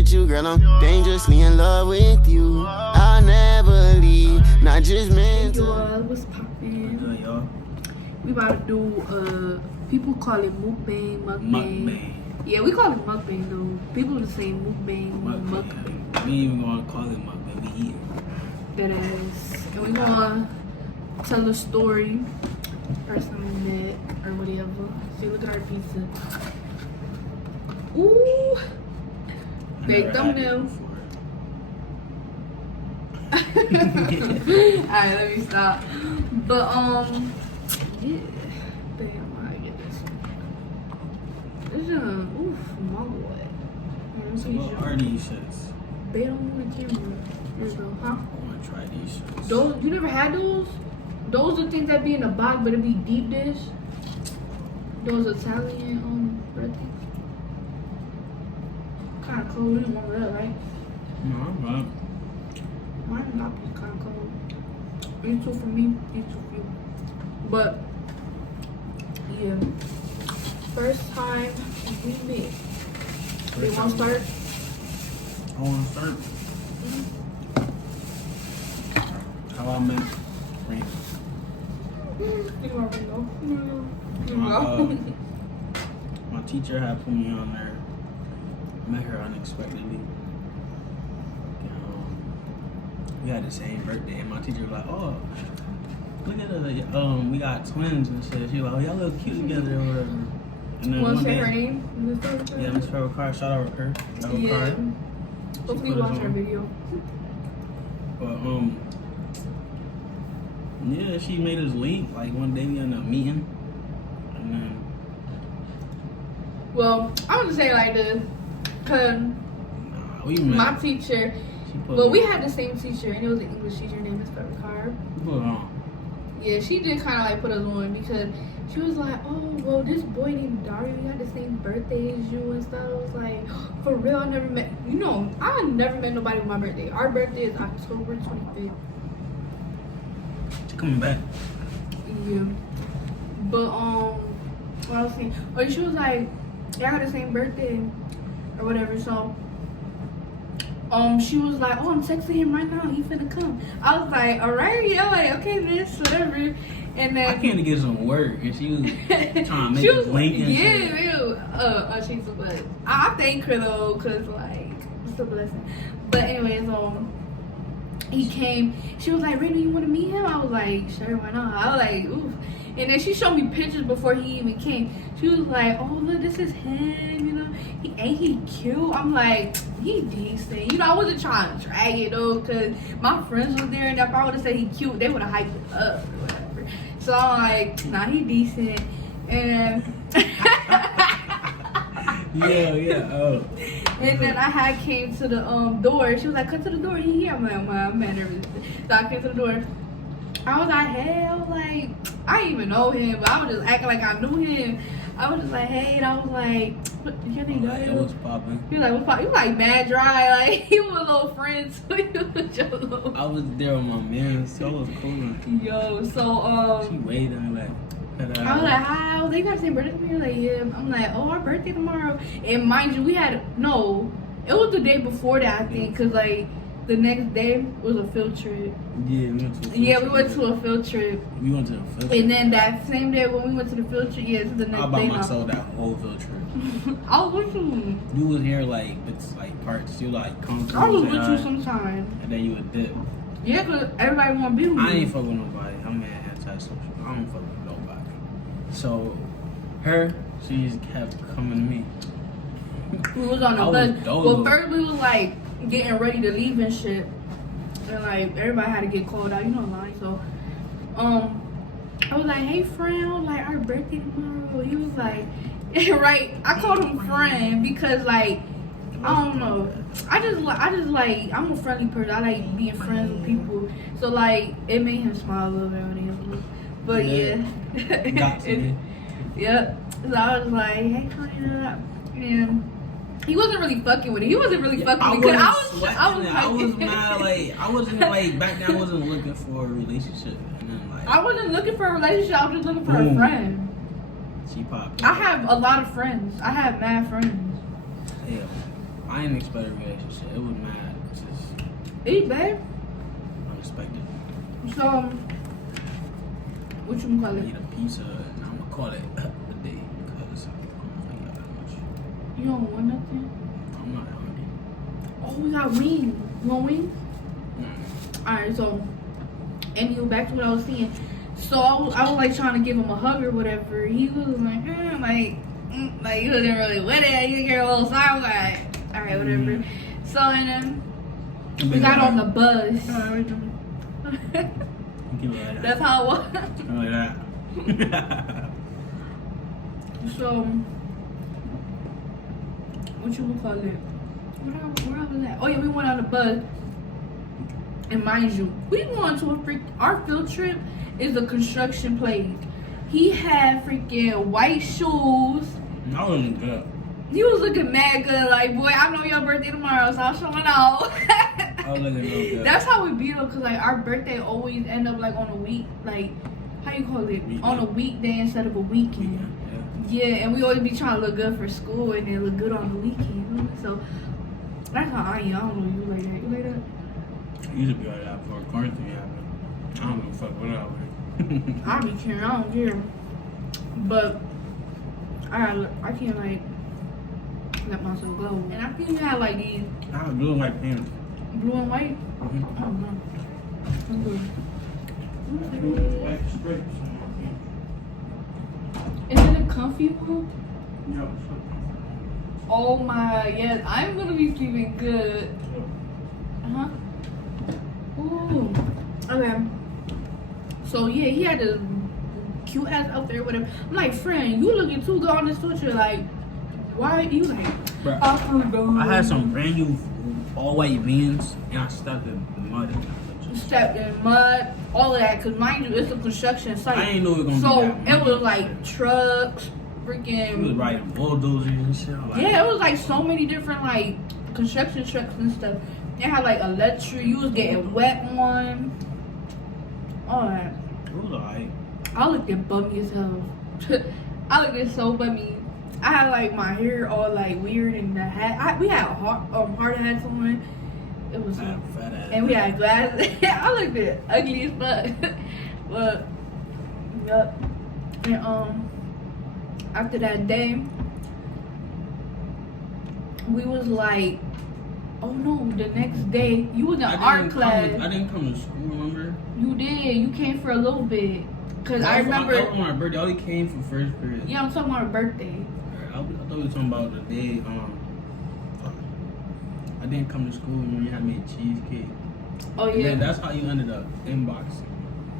with you, girl. I'm dangerously in love with you. I'll never leave, not just meant to. What's poppin'? Y'all. We about to do people call it mukbang. Yeah, we call it mukbang though. People just say mukbang. We ain't even gonna call it mukbang. We eat it. That ass. And we gonna tell a story or something that or whatever. See, look at our pizza. Ooh. Big thumbnail. Alright, let me stop. But yeah. Damn, I get this one. This is oof, my boy. What are these shits? They don't want the camera. Here we go, huh? I wanna try these shits. Those, you never had those? Those are things that be in a box, but it be deep dish. Those Italian bread things. Kind of cold. You don't want that, right? No, I'm not. Mine not be kind of cold. These two for me. These two for you. But yeah, first time we met. They want to start? I want to start. How I met Rena. You already know. My teacher had put me on there. Met her unexpectedly. We had the same birthday, and my teacher was like, "Oh, look at us. We got twins and shit." She was like, "Oh, y'all look cute together or whatever." And then Want to say day, her name? yeah, Miss Farrell Carr. Shout out her. Yeah. Hopefully you watch her video. But yeah, she made us link. Like one day we ended up meeting, and then. Well, I want to say like this, cause We met. my teacher. Well, we had the same teacher, and it was an English teacher named Miss Carr. Yeah, she did kind of like put us on because she was like, "Oh, well, this boy named Dario, he had the same birthday as you and stuff." I was like, "For real, I never met. You know, I never met nobody with my birthday. Our birthday is October 25th." She coming back. Yeah, but what I was saying, oh, she was like, "Yeah, I got the same birthday or whatever." So. She was like, "Oh, I'm texting him right now. He finna come." I was like, "All right, yeah, like okay, miss, whatever." And then I came to get some work, and she was trying to make us link and shit. Yeah, she's a blessing. I thank her though, cause like it's a blessing. But anyways, he came. She was like, "Raina, you want to meet him?" I was like, "Sure, why not?" I was like, "Oof." And then she showed me pictures before he even came. She was like, "Oh, look, this is him. You know, ain't he cute?" I'm like, "He decent." You know, I wasn't trying to drag it though, cause my friends was there, and if I would have said he cute, they would have hyped it up or whatever. So I'm like, "Nah, he decent." And yeah. Oh. And then I had came to the door. She was like, "Come to the door. He here." I'm like, "I'm mad nervous." So I came to the door. I was like, "Hey," I was like, I didn't even know him, but I was just acting like I knew him. I was just like, "Hey," and I was like, "What, your name?" It was popping. He was like, "What's poppin'?" He was like mad dry, like he was a little friend too. He was just a little. I was there with my man, so it was cool. Yo, so she waited and like. I was like, "Hi," I was like, "You got the same birthday as me?" Like, "Yeah." I'm like, "Oh, our birthday tomorrow." And mind you, it was the day before that, I think, cause like the next day was a field trip. Yeah, we went to a field trip. Yeah, we went to a field trip. We went to a field trip. And then that same day when we went to the field trip, yeah, this is the next day. I bought myself that whole field trip. I was with you. You was here like it's like parts. You like come through. I was with you sometime. And then you would dip. Yeah, cause everybody want to be with me. I ain't fuck with nobody. I'm anti-social. I don't fuck with nobody. So, she just kept coming to me. We was on the bus. Well, first we was like getting ready to leave and shit. And like everybody had to get called out, you know, like so. I was like, "Hey, friend," I was like, "Our birthday tomorrow." He was like, right. I called him friend because like I don't know. I just like I'm a friendly person. I like being friends with people. So like it made him smile a little bit when he was little. But yeah. Got to Yep. So I was like, "Hey, honey," and he wasn't really fucking with it. He wasn't really fucking with it. I was mad. Like I wasn't like back then. I wasn't looking for a relationship. And then like I wasn't looking for a relationship. I was just looking for a friend. She popped. I have a lot of friends. I have mad friends. Yeah. I didn't expect a relationship. It was mad. Just Hey, babe. unexpected. So, what you call I it? eat a pizza and I'm gonna call it a day because I don't got that much. You don't want nothing? I'm not hungry. Oh, we got wings. You want wings? Mm. Alright, so, anyway, back to what I was saying. So, I was like trying to give him a hug or whatever. He was like, like he wasn't really with it. He get a little side, like, alright, whatever. So, and then we got on the bus. Give it like that. That's how it was. Like that. So, what you would call it? Where I was at? Oh yeah, we went on the bus. And mind you, we going to our field trip is a construction place. He had freaking white shoes. I wasn't good. He was looking mad good, like, boy, I know your birthday tomorrow, so I'm showing out. I was looking real good. That's how we be though, cause like our birthday always end up like on a week, like how you call it? Weekend. On a weekday instead of a weekend. Yeah, and we always be trying to look good for school and then look good on the weekend. So that's how I am. I don't know you like that. You like that? I used to be like that before quarantine happened. I don't know fuck what else. I be caring. I don't care. But I can't like let myself go. And I think you had like these I have blue and white pants. blue and white. Mm-hmm. I don't know. I'm good. Blue and white stripes on my pants. Is it a comfy one? Yeah, Oh my, yes. I'm gonna be sleeping good. Uh-huh. Ooh. Okay. So yeah, he had a cute ass out there with him. I'm like, friend, you looking too good on this picture. Like, why you like? Bruh, I had some brand new all white Vans and I stepped in mud in that picture. Stepped in mud, all of that. Cause mind you, it's a construction site. I didn't know it was gonna So be that it was muddy. like trucks, He was freaking. riding bulldozers and shit. Like, Yeah, it was like so many different like construction trucks and stuff. They had like electric. You was getting wet on. All that. it was alright. I looked at bummy as hell. I looked at so bummy. I had like my hair all like weird and the hat. We had hard hats on. It was, I had a fat ass. and we had glasses. I looked at ugly as fuck. But yup. And after that day, we was like, oh no, the next day you was in art class. I didn't come to school, remember? You did. You came for a little bit. Cause I remember. I was on my birthday. I only came for first period. Yeah, I'm talking about her birthday. I thought we were talking about the day. I didn't come to school when you had made cheesecake. Oh And yeah. then that's how you ended up inboxing.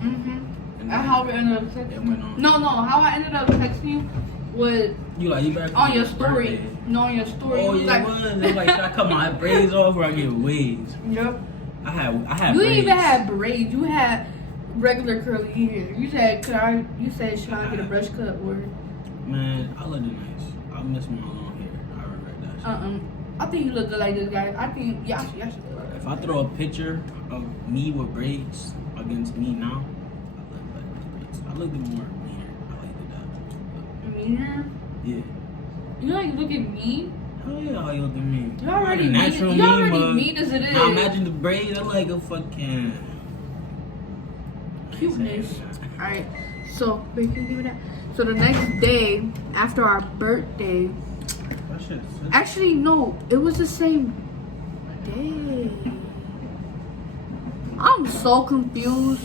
Mhm. And That's then how we ended up it texting. went on. No. How I ended up texting you was You better come on your to story. birthday. No, on your story. Oh It was yeah, it was. It was like, should I cut my braids off or I get waves? Yep. I had You braids. didn't even have braids. You had regular curly hair. You said, You said, should I get a brush cut or? Man, I looked nice. I miss my long hair. I regret that shit. I think you look good like this guy. I think y'all should look like If I throw a picture of me with braids against me now, I look better with braids. I look more meaner. I like that. meaner. Yeah. You like look at me. Hell yeah, how you look at me? You already I'm a natural mean. You already but mean as it is. Now imagine the braids. I'm like a fucking Cuteness. Alright, so wait, can you give me that? So the next day after our birthday, That shit is actually no, it was the same day. I'm so confused.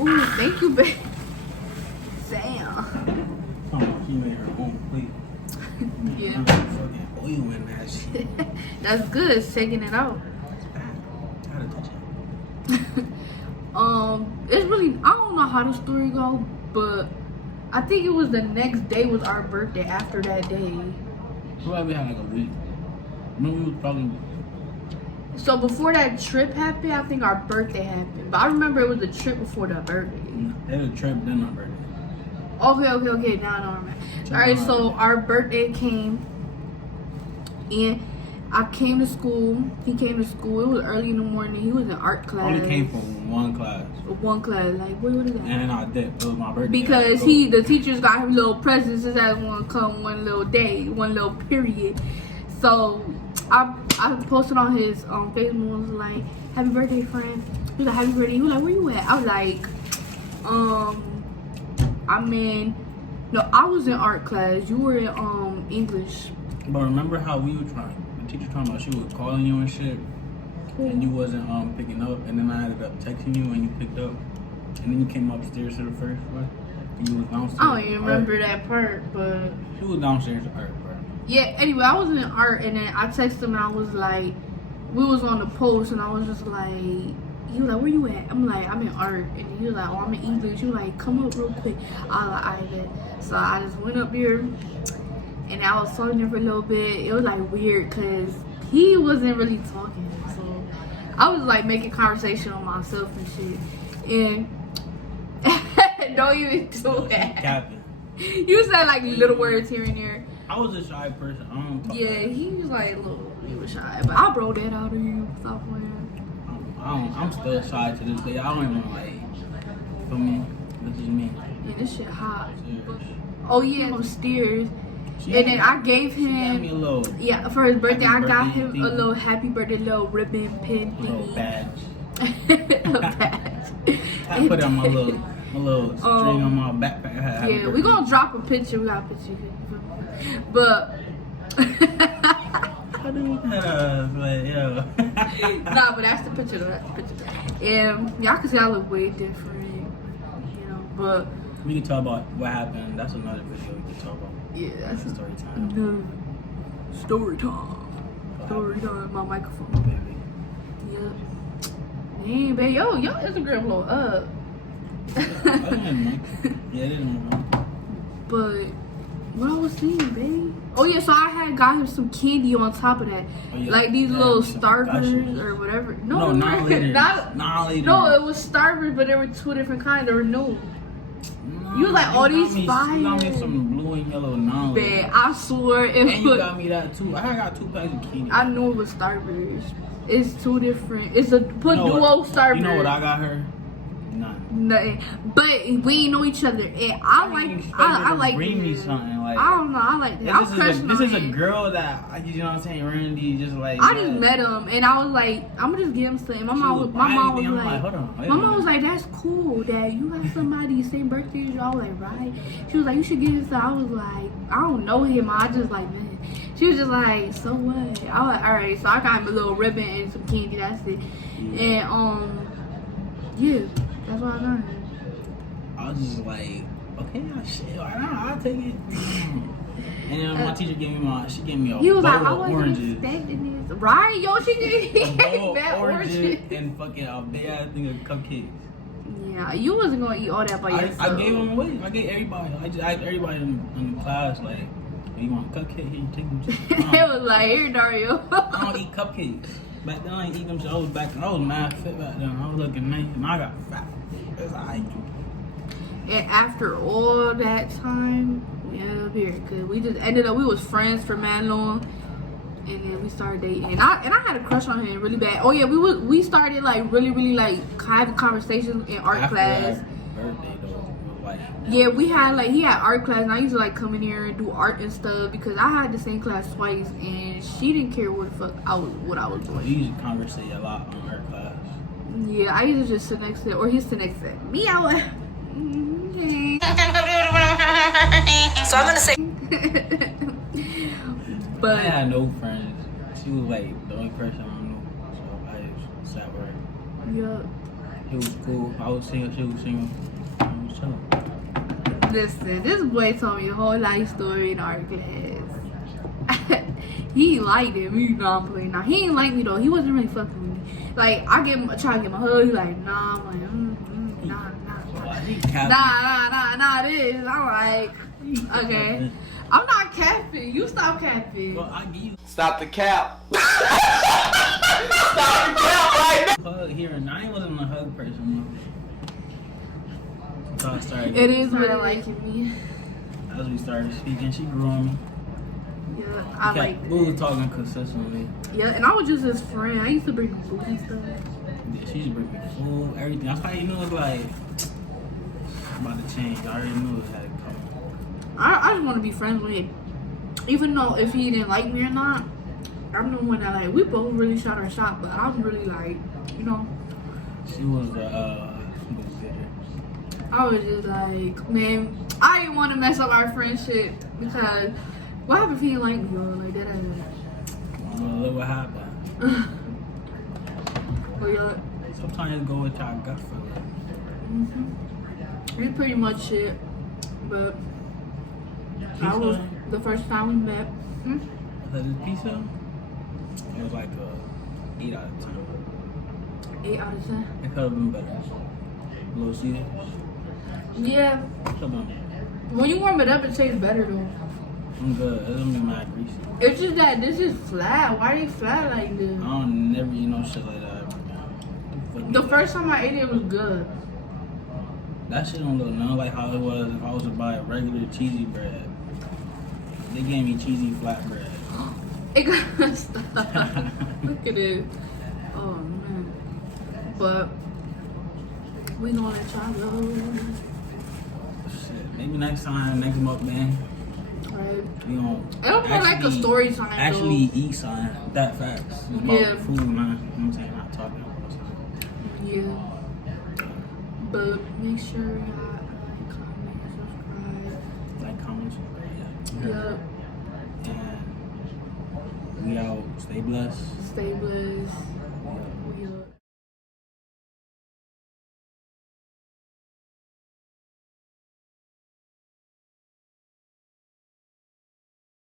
Ooh, thank you, babe. Damn. Oh, she made her own plate. Yeah. Fucking oil in that shit. That's good, it's taking it out. I gotta touch it. It's really, I don't know how the story go, but I think it was the next day was our birthday after that day. Probably had like a week. Maybe it was probably. So before that trip happened, I think our birthday happened. But I remember it was the trip before the birthday. It was a trip, then my birthday. Okay. Now I know what I'm at. Alright, so our birthday came and I came to school. He came to school. It was early in the morning. He was in art class. Only came for one class. One class. Like, what is that? And then I did. It was my birthday. Because So, the teachers got him little presents. His ass want to come one little day, one little period. So I posted on his Facebook and was like, happy birthday, friend. He was like, happy birthday. He was like, where you at? I was like, I was in art class. You were in English. But remember how we were trying, the teacher talking about she was calling you and shit, and you wasn't picking up, and then I ended up texting you and you picked up, and then you came upstairs to the first floor, and you was downstairs. I don't even remember that part, but she was downstairs at art, bro. yeah. Anyway, I was in art, and then I texted him, and I was like, we was on the post, and I was just like, he was like, where you at? I'm like, I'm in art, and he was like, oh, I'm in English. He was like, come up real quick. I was like, I bet. So I just went up there, and I was talking to him for a little bit. It was like weird because he wasn't really talking, so I was like making conversation on myself and shit. And don't even do that. Capping. You said like little words here and there. I was a shy person. I don't talk. Yeah, he was like he was shy, but I broke that out of you. Stop playing. I'm still shy to this day. I don't even like. For me, this is me. Yeah, this shit hot. Serious. Oh yeah, upstairs. She And then I gave She gave me a him, little for his birthday, I got birthday him thing. a little happy birthday, little ribbon pin thingy. badge. A badge. I put it on my little string on my backpack. Yeah, we gonna drop a picture. We got a picture. But But yo. nah, but that's the picture though. That's the picture. And y'all can see I look way different, you know. But We can talk about what happened. That's another video we can talk about. yeah, that's That's a story time. story time. Story time. My microphone. Baby. Yeah. Dang, babe, yo, Instagram blow up. Yeah, it didn't. But what I was saying, babe. Oh yeah, so I had got him some candy on top of that, Oh, yeah. like these Yeah, little some starters Gushers. or whatever. No, No, not leaders. not. Not leaders. No, it was starters, but there were two different kinds. There were new. You was like, all these fire. You got me some blue and yellow non-leaders. Man, I swear it And you was. got me that too. I got 2 packs of candy. I knew it was starburst. It's two different. It's a put You know duo what- starburst. You know what I got her? None. Nothing. But we ain't know each other, and I like Bring me this. something like. I don't know. I like that. I'm crushing This on is a him. girl that you know what I'm saying. Randy just like. I just met him, and I was like, I'm gonna just give him something. My mom was like, hold on. my mom was like, that's cool that you got somebody same birthday as you. I was like, right? She was like, you should give him some. I was like, I don't know him. I just like, man. She was just like, so what? I was like, all right. So I got him a little ribbon and some candy. That's it. Yeah. And yeah, that's what I got him. I was just like, okay, shit, I'll take it. And then my teacher gave me she gave me a He was bowl like, I of wasn't oranges. expecting this. Right? Yo, she A gave bowl me of bad oranges oranges. and fucking a big ass thing of cupcakes. Yeah, you wasn't gonna eat all that by yourself. I gave them away. I gave everybody. I just asked everybody in the class, like, you want a cupcake? Here, you take them. It was like, here, Dario. I don't eat cupcakes. Back then, I ain't eat them. So I was mad fit back then. I was looking nice, and I got fat. That's how I do. And after all that time, we ended up here because we just ended up. We was friends for mad long, and then we started dating. And I had a crush on him really bad. Oh yeah, we started like really like having conversations in art After class. that birthday though, like, Yeah, we had like he had art class, and I used to like come in here and do art and stuff because I had the same class twice, and she didn't care what the fuck what I was we doing. used to conversate a lot on art class. Yeah, I used to just sit next to it, or he sit next to me. I was. Okay. So I'm gonna say. But I had no friends. She was like the only person I knew, so I just sat with her. yeah. It was cool. I was single. She was single. I was chilling. Listen, this boy told me a whole life story in art class. He liked it. You know I'm playing. Now he ain't like me though. He wasn't really fucking with me. Like I try to give him a hug. He like nah. I'm like nah. Nah. This. I'm like okay. I'm not capping. You stop capping. Well, I give you Stop the cap. Stop the cap right now. hug here, and I wasn't a hug person. So I started. It is what I liking me. As we started speaking, she grew on me. Yeah, I like We was that. talking consistently. Yeah, and I was just his friend. I used to bring him food and stuff. Yeah, she used to bring me food, everything. That's how you knew it was like about to change. I already knew it had to come. I just want to be friends with him. Even though if he didn't like me or not, I'm the one that like we both really shot our shot, but I'm really like, you know, She was the I was just like, man, I didn't want to mess up our friendship because what happened if he didn't like me, bro? Like that ain't. Look what happened. But yeah, Sometimes go with your gut feeling. it's pretty much it. But that was the first time we met. So this pizza, it was like a 8 out of 10. 8 out of 10. It could have been better. A little sweeter. Yeah, Come on. when you warm it up, it tastes better though. I'm good. It don't be mad greasy. It's just that this is flat. Why are they flat like this? I don't never eat no shit like that. The first time I ate it was good. That shit don't look nothing like how it was if I was to buy a regular cheesy bread. They gave me cheesy flat bread. It got stuck. Look at it. Oh man. But we gonna try those. Shit. Maybe next time, next mukbang, Right. we gonna It'll be like a story time. actually eat something. That facts. It's about Yeah. food, man. You know what I'm saying? Not talking about something. Yeah. But make sure y'all like, comment, subscribe. Like, comment, Yup. and we out. Stay blessed. Stay blessed. We up.